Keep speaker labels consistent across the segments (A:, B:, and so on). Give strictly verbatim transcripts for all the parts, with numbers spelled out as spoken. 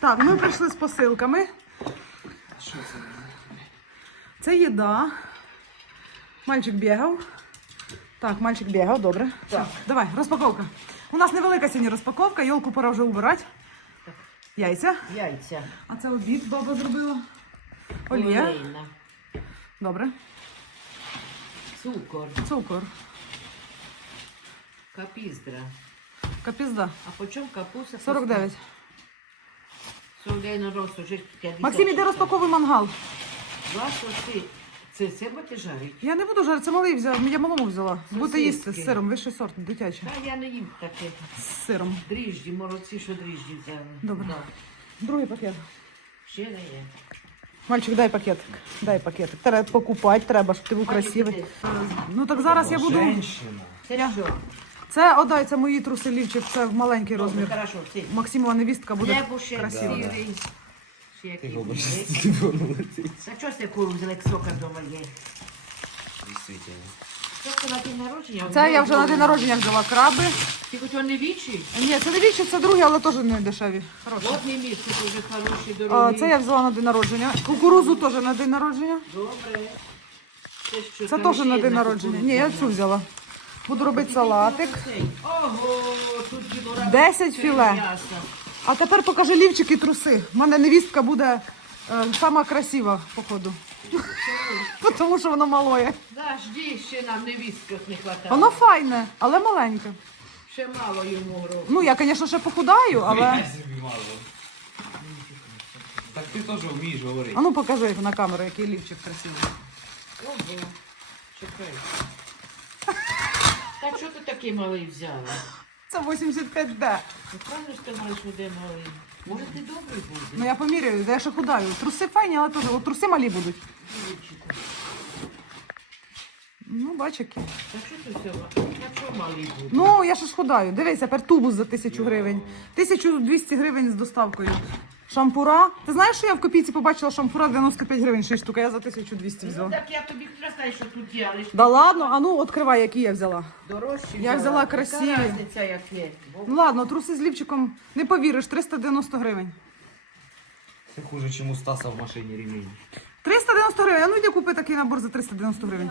A: Так, ми прийшли з посилками.
B: Що це?
A: Це їда. Мальчик бігав. Так, мальчик бігав, добре.
B: Так.
A: Давай, розпаковка. У нас невелика сьогодні розпаковка, йолку пора вже убирати. Яйця.
C: Яйця.
A: А це обід баба зробила. Олія.
C: Олейна.
A: Добре.
C: Цукор.
A: Цукор.
C: Капіздра.
A: Капізда.
C: А по чому капуста?
A: сорок дев'ять.
C: Солейно росту, вже п'ятдесят.
A: Максим, іди розпаковуй мангал.
C: Два соси. Це все будете жарити?
A: Я не буду жарити, це малий взяв, я малому взяла. Будете їсти з
C: Сосиски.
A: сиром, вищий сорт, дитячий.
C: Та я не їм таке.
A: З сиром.
C: Дріжджі, молодці, що дріжджі взяли.
A: Добре.
C: Да.
A: Другий пакет.
C: Ще не є.
A: Мальчик, дай пакетик. Дай пакетик. Треба покупати, треба, щоб ти був красивий. Ну так зараз я буду.
B: Женщина.
C: Це що?
A: Це, отдай, це мої труси лівчик, це в маленький
C: Добре,
A: розмір.
C: хорошо, всі.
A: Максимова невістка буде
C: Небо ще
A: красива.
C: сірий. Ще
B: Ти
C: який
B: говориш,
C: буде.
B: що воно летить.
C: Та чого ж такого взяли, як сока вдома є?
B: Дійсно.
C: Що це на день народження?
A: Це я вже на день народження взяла краби.
C: Ти хоч он не вічий?
A: Ні, це не вічі, це другі, але теж не дешеві. Хороші.
C: От не місце, це вже хороші,
A: А,
C: дорогі.
A: це я взяла на день народження. Кукурузу теж на день народження.
C: Добре. Це, що,
A: Це
C: там
A: теж
C: ще
A: на
C: є
A: день
C: на
A: народження.
C: кукурудзі?
A: Ні, я цю взяла. Буду робити салатик.
C: Ого, тут кілограм
A: десять філе.
C: м'яса.
A: А тепер покажи лівчик і труси. У мене невістка буде е, сама красива, походу. Тому що воно малоє.
C: Да, жди, ще нам невістках не хватає.
A: Воно файне, але маленьке.
C: Ще мало йому року.
A: Ну, я, звісно, ще похудаю, але...
B: Я собі мало. Так ти теж вмієш говорити.
A: А ну покажи на камеру, який лівчик красивий.
C: Ого, чекай. Та що ти такий малий взяла?
A: Це вісімдесят п'ять де.
C: Ну, правильно сказали, що де малий. Може, ти добрий буде?
A: Ну я поміряю, де я ще худаю. Труси файні, але теж. От труси малі будуть. Ну, бач які.
C: Та що ти взяла? Та що малий буде?
A: Ну, я ще ж худаю. Дивися, тепер тубус за тисячу гривень. тисяча двісті гривень з доставкою. Шампура. Ти знаєш, що я в копійці побачила шампура дев'яносто п'ять гривень шість штук, а я за тисячу двісті
C: Ну,
A: взяла.
C: так я тобі хотіла сказати, що тут є, але ж
A: Да ладно, а ну відкривай, які я взяла.
C: дорожчі
A: Я взяла красиві.
C: Яка різниця, як є? Бо
A: Ну ладно, труси з лівчиком, не повіриш, триста дев'яносто гривень.
B: Це хуже, ніж у Стаса в машині ремінь.
A: триста дев'яносто гривень, а ну йди купи такий набор за триста дев'яносто гривень.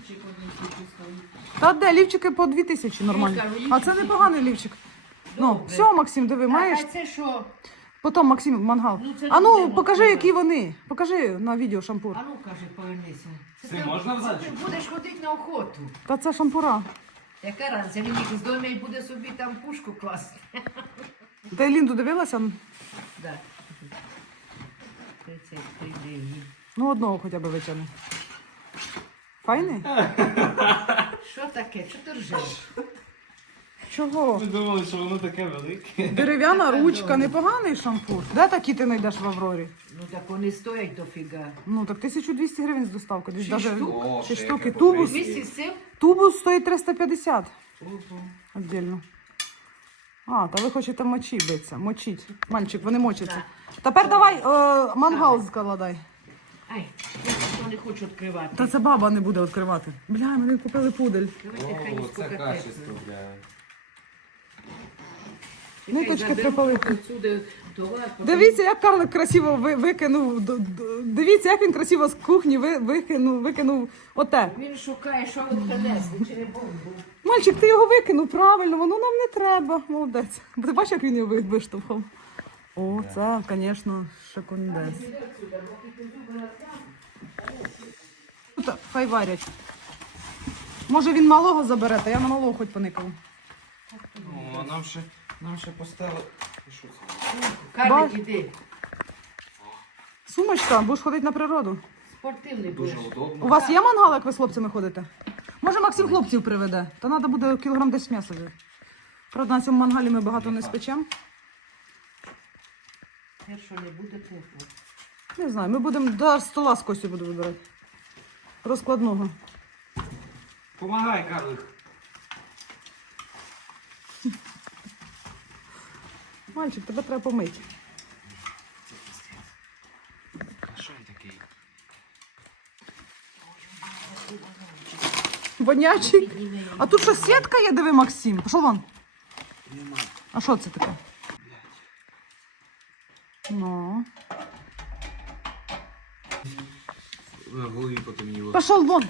A: Та де, лівчики по дві тисячі нормально. А це непоганий лівчик. Ну,
C: Добре.
A: все, Максим, диви, маєш?
C: А це що?
A: Потім, Максим, мангал.
C: Ну, це
A: А
C: не
A: ну,
C: будемо
A: покажи,
C: відкривати.
A: які вони. Покажи на відео шампур.
C: А ну, каже, повернися.
B: Це
C: ти-
B: можна
C: це
B: взяти?
C: Ти будеш ходити на охоту.
A: Та це шампура.
C: Яка разниця? Він їх з дому і буде собі там пушку класти.
A: Ти Лінду дивилася?
C: Да. тридцять три гривні.
A: Ну, одного хоча б витягни. Файний?
C: Що таке? Що ти ржеш?
A: Чого?
B: Ми думали, що воно таке велике.
A: Дерев'яна
C: Така
A: ручка,
C: добра.
A: непоганий шампур. Де такі ти знайдеш в Аврорі?
C: Ну так вони стоять дофіга.
A: Ну, так тисяча двісті гривень з доставки. Десь
C: Шість
A: даже
C: штук?
B: О,
A: шість
B: це
A: штуки.
B: яке
A: Тубус,
B: покриття.
C: Вместе з цим?
A: тубус стоїть триста п'ятдесят.
C: Ого.
A: Отдельно. А, та ви хочете мочі битися. Мочіть. Мальчик, вони мочаться.
C: Да.
A: Тепер давай е, мангал складай.
C: Ай, я що не хочу відкривати.
A: Та це баба не буде відкривати. Бля, ми купили пудель.
C: Давайте хай
B: О,
C: із
B: це
C: кока-кефір.
B: качество, бля.
C: Чекай,
A: Ниточки
C: заберу
A: припали.
C: отсюди товар, потім-
A: Дивіться, як Карлик красиво ви- викинув. д- д- Дивіться, як він красиво з кухні ви- викинув, викинув оте.
C: Він шукає, що він принесли, чи не бомбу.
A: Мальчик, ти його викинув правильно, воно нам не треба. Молодець. Ти бачиш, як він його ви- виштовхав? О, це, звісно, шокундець. Ну, та, хай варять. Може він малого забере, та я на малого хоч поникаю.
B: О, нам ще, нам ще поставили. І що це?
C: Карлик, іди.
A: Сумочка, будеш ходити на природу.
C: Спортивний будеш.
B: Дуже удобно.
A: У вас є мангал, як ви з хлопцями ходите? Може Максим хлопців приведе? Та треба буде кілограм десь м'яса взяти. Правда, на цьому мангалі ми багато не спечемо.
C: Першо не буде тепло.
A: Не знаю, ми будемо до стола з Костю буду вибирати. Розкладного.
B: Помагай, Карлик.
A: Мальчик, тебе треба помити.
B: А що він такий?
A: Вонячий. А тут що, сітка є, диви, Максим? Пішов вон.
B: Нема.
A: А що це таке? Ну.
B: В голові потемніло.
A: Пошел вон.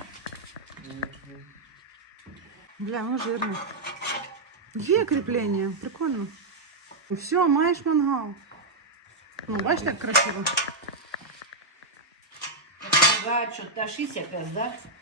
A: Бля, ну жирно. Є кріплення, прикольно. Все, маєш мангал. Ну, бачите, як красиво.
C: Що та шість якась, да?